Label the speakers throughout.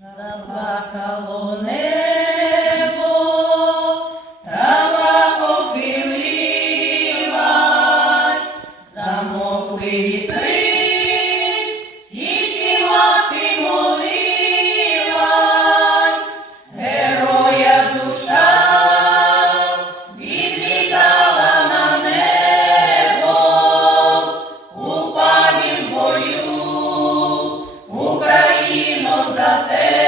Speaker 1: Заплакало небо, трава похилилась, замокли. за те.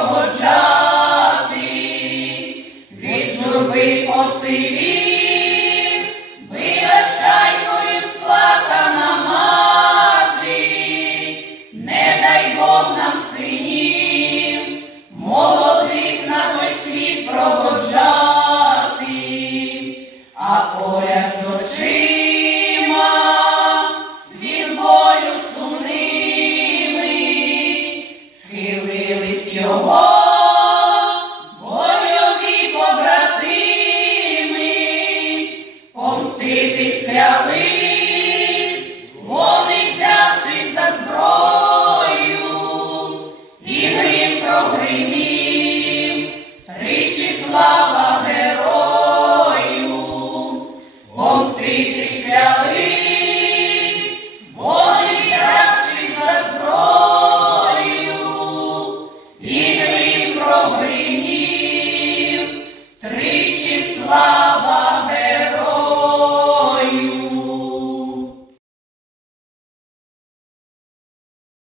Speaker 1: проводжати від журби осивів, била щайкою сплакана мати, не дай Бог нам синів, молодих на той світ проводжати, а поряд з очима. glory.